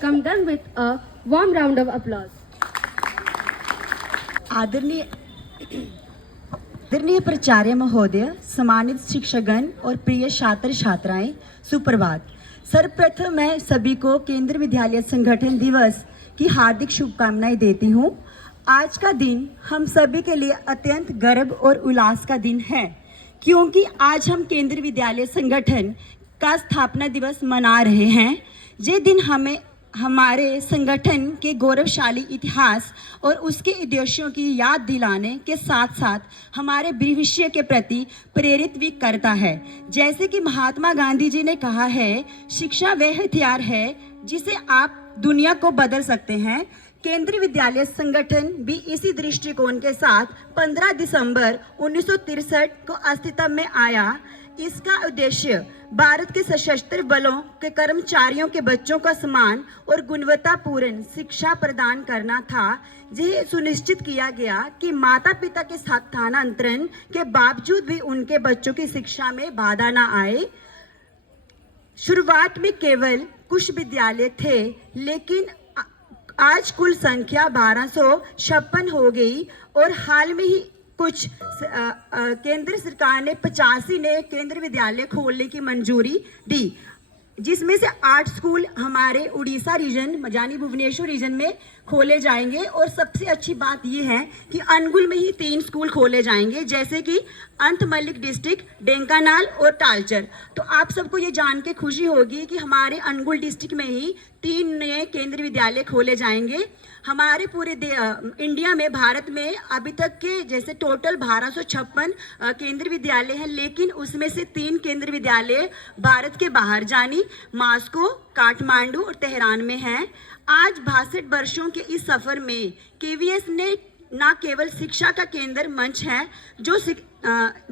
welcome them with a warm round of applause. आदरणीय प्राचार्य महोदय, सम्मानित शिक्षकगण और प्रिय छात्र छात्राएं, सुप्रभात। सर्वप्रथम मैं सभी को केंद्रीय विद्यालय संगठन दिवस की हार्दिक शुभकामनाएं देती हूं। आज का दिन हम सभी के लिए अत्यंत गर्व और उल्लास का दिन है, क्योंकि आज हम केंद्रीय विद्यालय संगठन का स्थापना दिवस मना रहे हैं। ये दिन हमें हमारे संगठन के गौरवशाली इतिहास और उसके उद्देश्यों की याद दिलाने के साथ साथ हमारे भविष्य के प्रति प्रेरित भी करता है। जैसे कि महात्मा गांधी जी ने कहा है, शिक्षा वह हथियार है जिसे आप दुनिया को बदल सकते हैं। केंद्रीय विद्यालय संगठन भी इसी दृष्टिकोण के साथ 15 दिसंबर 1963 को अस्तित्व में आया। इसका उद्देश्य भारत के सशस्त्र बलों के कर्मचारियों के बच्चों का समान और गुणवत्तापूर्ण शिक्षा प्रदान करना था। यह सुनिश्चित किया गया कि माता पिता के स्थानांतरण के बावजूद भी उनके बच्चों की शिक्षा में बाधा न आए। शुरुआत में केवल कुछ विद्यालय थे, लेकिन आज कुल संख्या 1256 हो गई और हाल में ही कुछ केंद्र सरकार ने 85 नए केंद्रीय विद्यालय खोलने की मंजूरी दी, जिसमें से 8 स्कूल हमारे उड़ीसा रीजन यानी भुवनेश्वर रीजन में खोले जाएंगे। और सबसे अच्छी बात यह है कि अनुगुल में ही 3 स्कूल खोले जाएंगे, जैसे कि अंत मलिक डिस्ट्रिक्ट, ढेंकानाल और तालचर। तो आप सबको ये जान के खुशी होगी कि हमारे अनुगुल डिस्ट्रिक्ट में ही 3 नए केंद्रीय विद्यालय खोले जाएंगे। हमारे पूरे इंडिया में, भारत में अभी तक के जैसे टोटल 1256 केंद्रीय विद्यालय हैं, लेकिन उसमें से 3 केंद्रीय विद्यालय भारत के बाहर यानी मास्को, काठमांडू और तेहरान में हैं। आज 62 वर्षों के इस सफर में केवीएस ने न केवल शिक्षा का केंद्र मंच है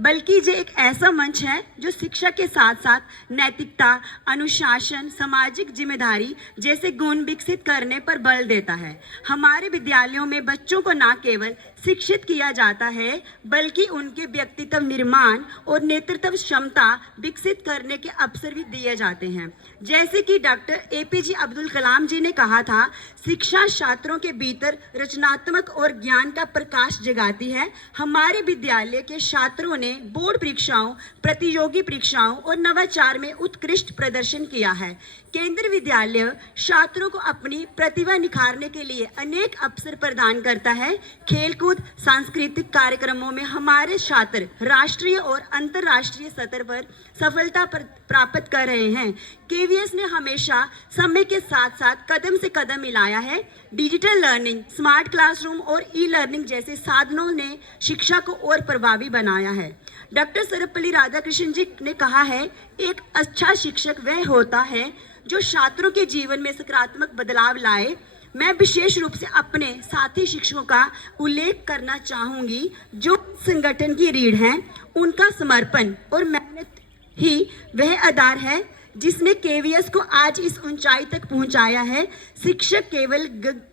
बल्कि ये एक ऐसा मंच है जो शिक्षा के साथ साथ नैतिकता, अनुशासन, सामाजिक जिम्मेदारी जैसे गुण विकसित करने पर बल देता है। हमारे विद्यालयों में बच्चों को न केवल शिक्षित किया जाता है, बल्कि उनके व्यक्तित्व निर्माण और नेतृत्व क्षमता विकसित करने के अवसर भी दिए जाते हैं। जैसे कि डॉक्टर एपीजे अब्दुल कलाम जी ने कहा था, शिक्षा छात्रों के भीतर रचनात्मक और ज्ञान का प्रकाश जगाती है। हमारे विद्यालय के छात्रों ने बोर्ड परीक्षाओं, प्रतियोगी परीक्षाओं और नवाचार में उत्कृष्ट प्रदर्शन किया है। केंद्रीय विद्यालय छात्रों को अपनी प्रतिभा निखारने के लिए अनेक अवसर प्रदान करता है। खेलकूद, सांस्कृतिक कार्यक्रमों में हमारे छात्र राष्ट्रीय और अंतर्राष्ट्रीय स्तर पर सफलता प्राप्त कर रहे हैं। केवीएस ने हमेशा समय के साथ साथ कदम से कदम मिलाया है। डिजिटल लर्निंग, स्मार्ट क्लासरूम और ई लर्निंग जैसे साधनों ने शिक्षा को और प्रभावी बनाया है। डॉक्टर सर्वपल्ली राधाकृष्णन जी ने कहा है, एक अच्छा शिक्षक वह होता है जो छात्रों के जीवन में सकारात्मक बदलाव लाए। मैं विशेष रूप से अपने साथी शिक्षकों का उल्लेख करना चाहूंगी, जो संगठन की रीढ़ हैं। उनका समर्पण और मेहनत ही वह आधार है जिसने केवीएस को आज इस ऊंचाई तक पहुंचाया है। शिक्षक केवल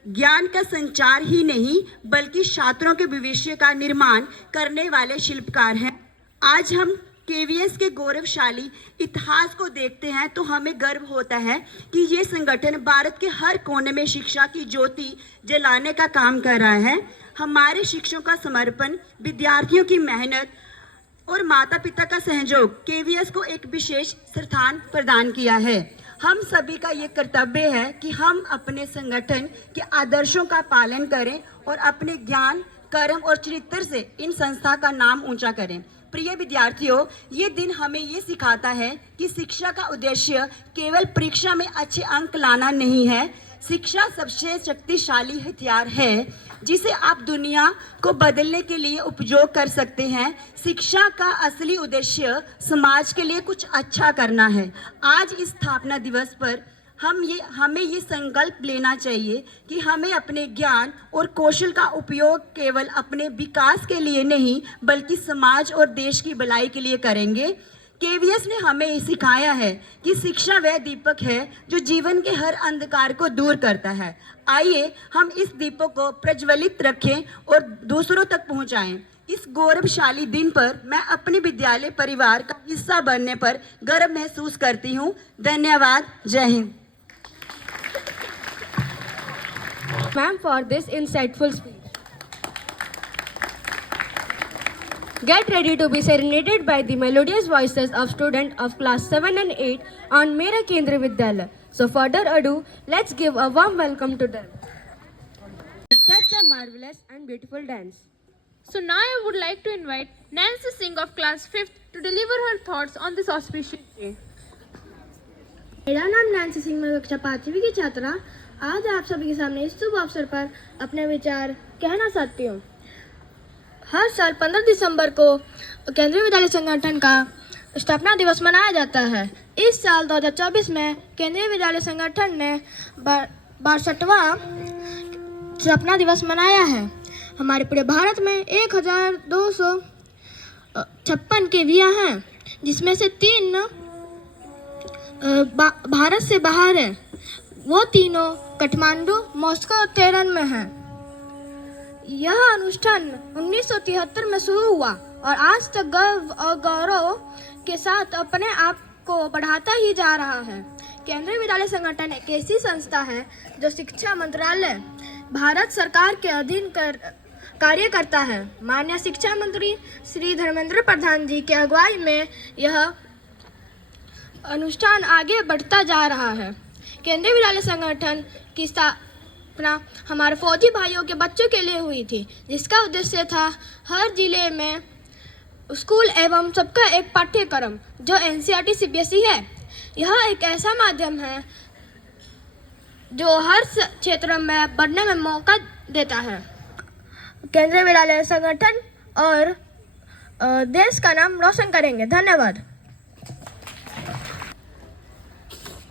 ज्ञान का संचार ही नहीं, बल्कि छात्रों के भविष्य का निर्माण करने वाले शिल्पकार हैं। आज हम केवीएस के गौरवशाली इतिहास को देखते हैं तो हमें गर्व होता है कि ये संगठन भारत के हर कोने में शिक्षा की ज्योति जलाने का काम कर रहा है। हमारे शिक्षकों का समर्पण, विद्यार्थियों की मेहनत और माता पिता का सहयोग केवीएस को एक विशेष स्थान प्रदान किया है। हम सभी का ये कर्तव्य है कि हम अपने संगठन के आदर्शों का पालन करें और अपने ज्ञान, कर्म और चरित्र से इन संस्था का नाम ऊंचा करें। प्रिय विद्यार्थियों, ये दिन हमें ये सिखाता है कि शिक्षा का उद्देश्य केवल परीक्षा में अच्छे अंक लाना नहीं है। शिक्षा सबसे शक्तिशाली हथियार है जिसे आप दुनिया को बदलने के लिए उपयोग कर सकते हैं। शिक्षा का असली उद्देश्य समाज के लिए कुछ अच्छा करना है। आज इस स्थापना दिवस पर हमें ये संकल्प लेना चाहिए कि हमें अपने ज्ञान और कौशल का उपयोग केवल अपने विकास के लिए नहीं, बल्कि समाज और देश की भलाई के लिए करेंगे। केवीएस ने हमें सिखाया है कि शिक्षा वह दीपक है जो जीवन के हर अंधकार को दूर करता है। आइए हम इस दीपक को प्रज्वलित रखें और दूसरों तक पहुंचाएं। इस गौरवशाली दिन पर मैं अपने विद्यालय परिवार का हिस्सा बनने पर गर्व महसूस करती हूं। धन्यवाद। जय Hind. ma'am, for this insightful speech. Get ready to be serenaded by the melodious voices of students of class 7 and 8 on Mera Kendra Vidyalaya. So further ado, let's give a warm welcome to them. Such a marvelous and beautiful dance. So now I would like to invite Nancy Singh of class 5th to deliver her thoughts on this auspicious day. मेरा नाम Nancy Singh, मैं कक्षा 5वीं की छात्रा। आज आप सभी के सामने इस शुभ अवसर पर अपने विचार कहना चाहती हूँ। हर साल 15 दिसंबर को केंद्रीय विद्यालय संगठन का स्थापना दिवस मनाया जाता है। इस साल 2024 में केंद्रीय विद्यालय संगठन ने 62वां स्थापना दिवस मनाया है। हमारे पूरे भारत में 1256 केवियाँ हैं, जिसमें से 3 भारत से बाहर है। वो तीनों काठमांडू, मॉस्को और तेहरान में हैं। यह अनुष्ठान 1973 में शुरू हुआ और आज तक गर्व और गौरव के साथ अपने आप को बढ़ाता ही जा रहा है। केंद्रीय विद्यालय संगठन एक ऐसी संस्था है जो शिक्षा मंत्रालय, भारत सरकार के अधीन कार्य करता है। माननीय शिक्षा मंत्री श्री धर्मेंद्र प्रधान जी की अगुवाई में यह अनुष्ठान आगे बढ़ता जा रहा है। केंद्रीय विद्यालय संगठन की स्थापना हमारे फौजी भाइयों के बच्चों के लिए हुई थी, जिसका उद्देश्य था हर जिले में स्कूल एवं सबका एक पाठ्यक्रम जो एनसीईआरटी सीबीएसई है। यह एक ऐसा माध्यम है जो हर क्षेत्र में बढ़ने में मौका देता है। केंद्रीय विद्यालय संगठन और देश का नाम रोशन करेंगे। धन्यवाद।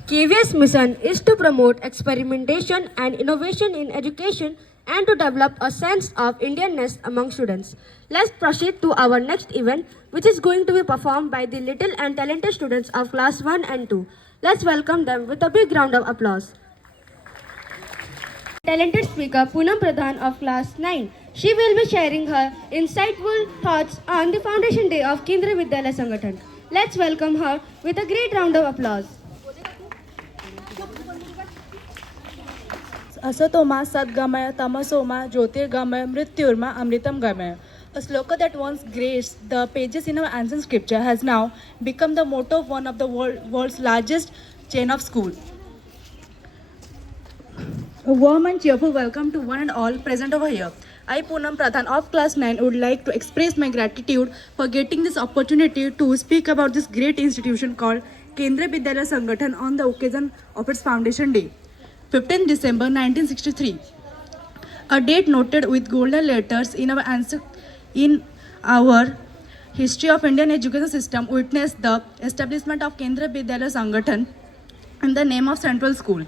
KVS mission is to promote experimentation and innovation in education and to develop a sense of Indianness among students. Let's proceed to our next event, which is going to be performed by the little and talented students of class 1 and 2. Let's welcome them with a big round of applause. Talented speaker Poonam Pradhan of class 9. She will be sharing her insightful thoughts on the foundation day of Kendriya Vidyalaya Sangathan. Let's welcome her with a great round of applause. Asatoma Sadgamaya Tamasoma Jyotirgamaya Mrityurma Amritam Gamaya. A sloka that once graced the pages in our ancient scripture has now become the motto of one of the world's largest chain of schools. A warm and cheerful welcome to one and all present over here. I, Poonam Pradhan of class 9, would like to express my gratitude for getting this opportunity to speak about this great institution called Kendriya Vidyalaya Sangathan on the occasion of its foundation day, 15 December 1963. A date noted with golden letters in our history of Indian education system witnessed the establishment of Kendriya Vidyalaya Sangathan in the name of Central School.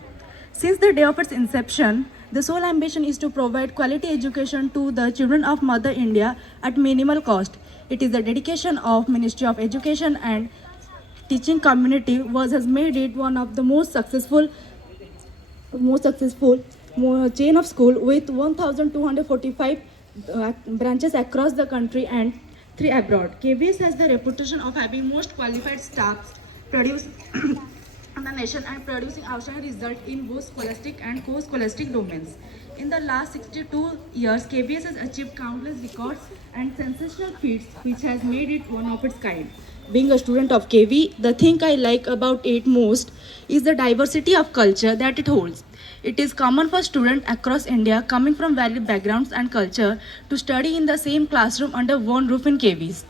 Since the day of its inception, the sole ambition is to provide quality education to the children of Mother India at minimal cost. It is the dedication of Ministry of Education and teaching community has made it one of the most successful chain of school with 1,245 branches across the country and 3 abroad. KVS has the reputation of having most qualified staff produced in the nation and producing outstanding results in both scholastic and co-scholastic domains. In the last 62 years, KVS has achieved countless records and sensational feats which has made it one of its kind. Being a student of KV, the thing I like about it most is the diversity of culture that it holds. It is common for students across India coming from varied backgrounds and culture to study in the same classroom under one roof in KVs.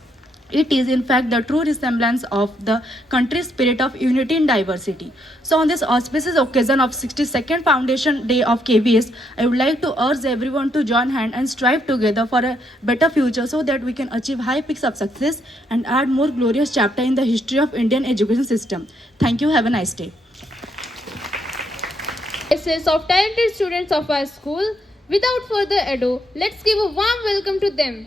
It is in fact the true resemblance of the country's spirit of unity in diversity. So on this auspicious occasion of 62nd Foundation Day of KVS, I would like to urge everyone to join hand and strive together for a better future so that we can achieve high peaks of success and add more glorious chapter in the history of Indian education system. Thank you. Have a nice day. Voices of talented students of our school. Without further ado, let's give a warm welcome to them.